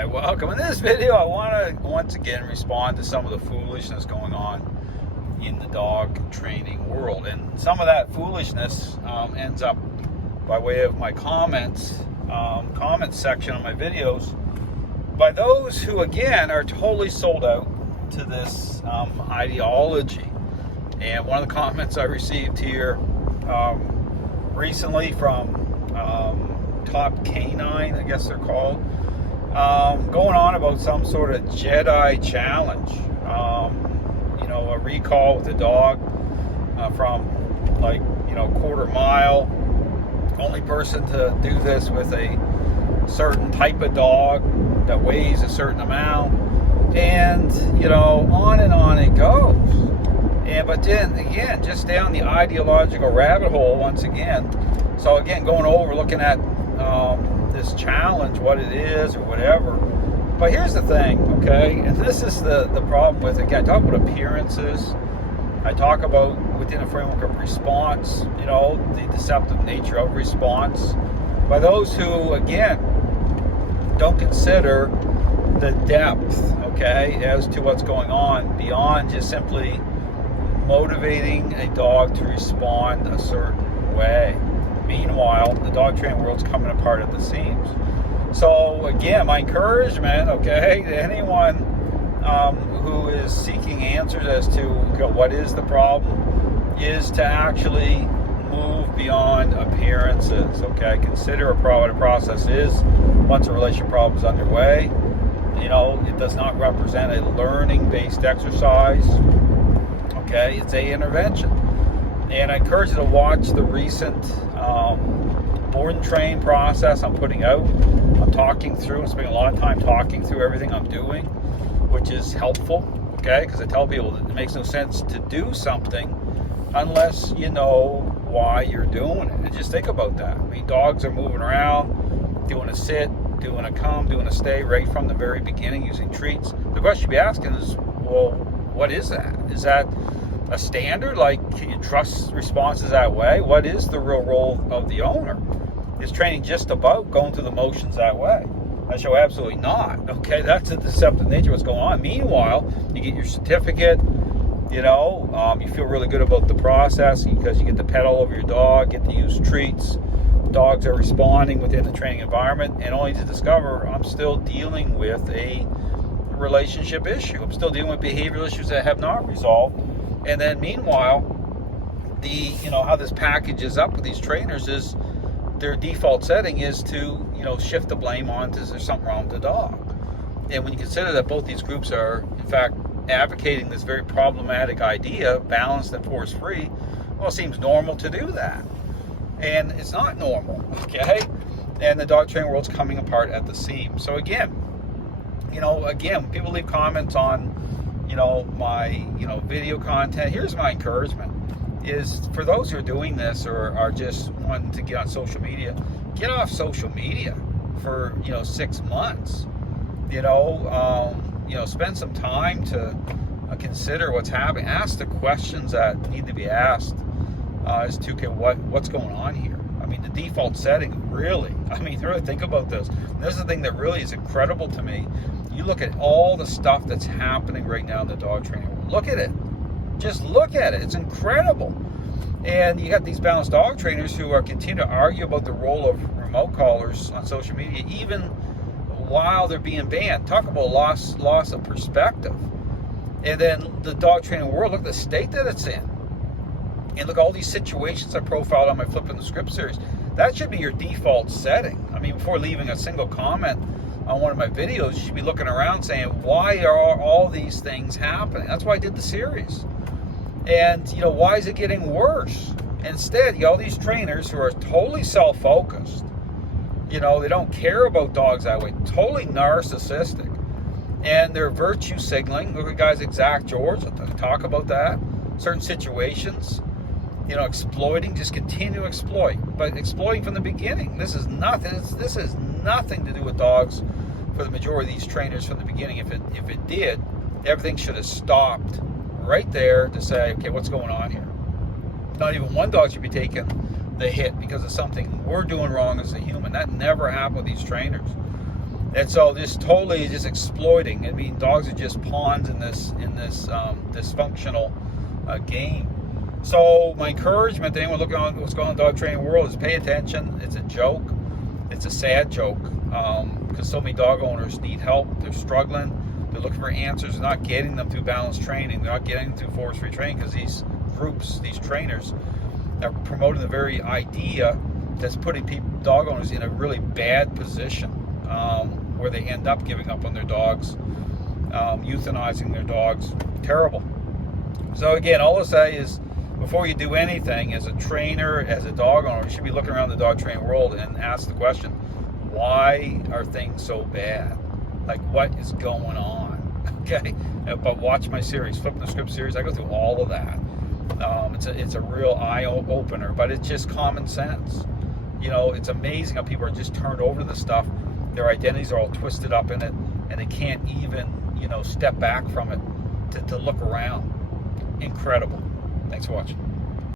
Hi, welcome. In this video, I want to once again respond to some of the foolishness going on in the dog training world. And some of that foolishness ends up by way of my comments section on my videos by those who, again, are totally sold out to this ideology. And one of the comments I received here recently from Top Canine, I guess they're called, going on about some sort of Jedi challenge, a recall with a dog from quarter mile, only person to do this with a certain type of dog that weighs a certain amount, and on it goes. But then again, just down the ideological rabbit hole once again. So again, going over looking at this challenge, what it is or whatever. But here's the thing, okay? And this is the problem with, again, I talk about appearances. I talk about within a framework of response, the deceptive nature of response. By those who, again, don't consider the depth, okay, as to what's going on beyond just simply motivating a dog to respond a certain way. Meanwhile, the dog training world's coming apart at the seams. So again, my encouragement, okay, to anyone who is seeking answers as to what is the problem, is to actually move beyond appearances. Okay, consider what a process is once a relationship problem is underway. It does not represent a learning-based exercise. Okay, it's a intervention. And I encourage you to watch the recent board and train process I'm putting out. I'm talking through, I'm spending a lot of time talking through everything I'm doing, which is helpful, okay? Because I tell people that it makes no sense to do something unless you know why you're doing it. And just think about that. I mean, dogs are moving around, doing a sit, doing a come, doing a stay right from the very beginning using treats. The question you'd be asking is, well, what is that? Is that a standard? Can you trust responses that way? What is the real role of the owner? Is training just about going through the motions that way? I show absolutely not. Okay, that's the deceptive nature of what's going on. Meanwhile, you get your certificate, you feel really good about the process because you get to pet all over your dog, get to use treats. Dogs are responding within the training environment, and only to discover I'm still dealing with a relationship issue. I'm still dealing with behavioral issues that have not resolved. And then meanwhile, how this packages up with these trainers is their default setting is to, shift the blame on to there's something wrong with the dog. And when you consider that both these groups are, in fact, advocating this very problematic idea, balanced and force-free, well, it seems normal to do that. And it's not normal, okay? And the dog training world's coming apart at the seams. So again, when people leave comments on my video content, here's my encouragement is for those who are doing this or are just wanting to get on social media, get off social media for 6 months. Spend some time to consider what's happening, ask the questions that need to be asked as to what's going on here. I mean, the default setting, really think about this. And this is the thing that really is incredible to me. You look at all the stuff that's happening right now in the dog training world. Look at it. Just look at it. It's incredible. And you got these balanced dog trainers who are continue to argue about the role of remote collars on social media, even while they're being banned. Talk about loss of perspective. And then the dog training world, look at the state that it's in. And look at all these situations I profiled on my Flipping the Script series. That should be your default setting. I mean, before leaving a single comment on one of my videos, you should be looking around saying, why are all these things happening? That's why I did the series. And, why is it getting worse? Instead, you got all these trainers who are totally self-focused. They don't care about dogs that way. Totally narcissistic. And they're virtue signaling. Look at guys like Zach George. I'll talk about that. Certain situations. Exploiting, just continue to exploit. But exploiting from the beginning. This is nothing. This has nothing to do with dogs for the majority of these trainers from the beginning. If it did, everything should have stopped right there to say, okay, what's going on here? Not even one dog should be taking the hit because of something we're doing wrong as a human. That never happened with these trainers. And so this totally is just exploiting. I mean, dogs are just pawns in this dysfunctional game. So my encouragement to anyone looking on what's going on in the dog training world is pay attention. It's a joke. It's a sad joke, because so many dog owners need help. They're struggling. They're looking for answers. They're not getting them through balanced training. They're not getting them through force-free training because these groups, these trainers, are promoting the very idea that's putting dog owners in a really bad position, where they end up giving up on their dogs, euthanizing their dogs. Terrible. So again, all I'll say is, before you do anything, as a trainer, as a dog owner, you should be looking around the dog training world and ask the question, why are things so bad? Like, what is going on? Okay, but watch my series, Flipping the Script series. I go through all of that. It's a real eye opener, but it's just common sense. You know, it's amazing how people are just turned over to this stuff. Their identities are all twisted up in it, and they can't even, step back from it to look around. Incredible. Thanks for watching.